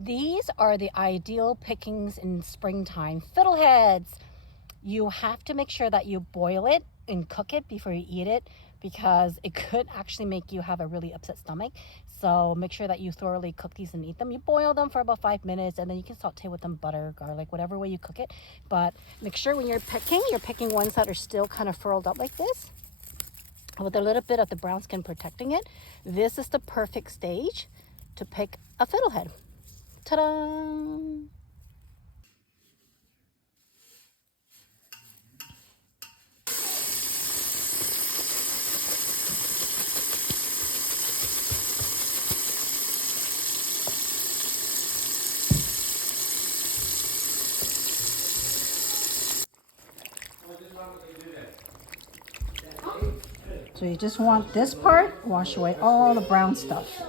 These are the ideal pickings in springtime. Fiddleheads. You have to make sure that you boil it and cook it before you eat it, because it could actually make you have a really upset stomach. So make sure that you thoroughly cook these and eat them. You boil them for about 5 minutes, and then you can saute with them butter, garlic, whatever way you cook it. But make sure when you're picking ones that are still kind of furled up like this, with a little bit of the brown skin protecting it. This is the perfect stage to pick a fiddlehead. Ta-da! So you just want this part, wash away all the brown stuff.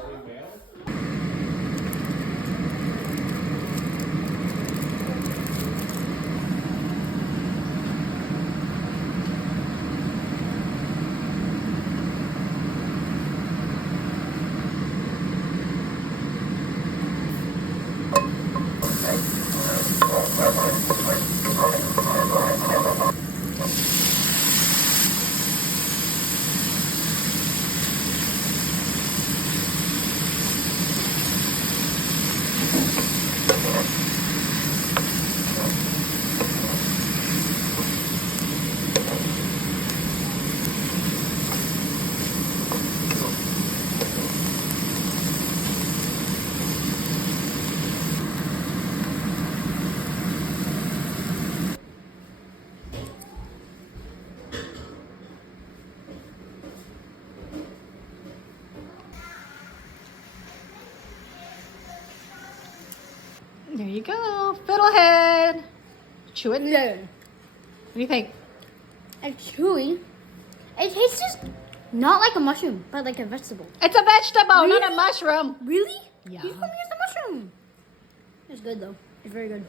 There you go, Fiddlehead. Chew it. No. What do you think? It's chewy. It tastes just not like a mushroom, but like a vegetable. It's a vegetable, Really? not a mushroom. Really? Yeah. You told me it's a mushroom. It's good though. It's very good.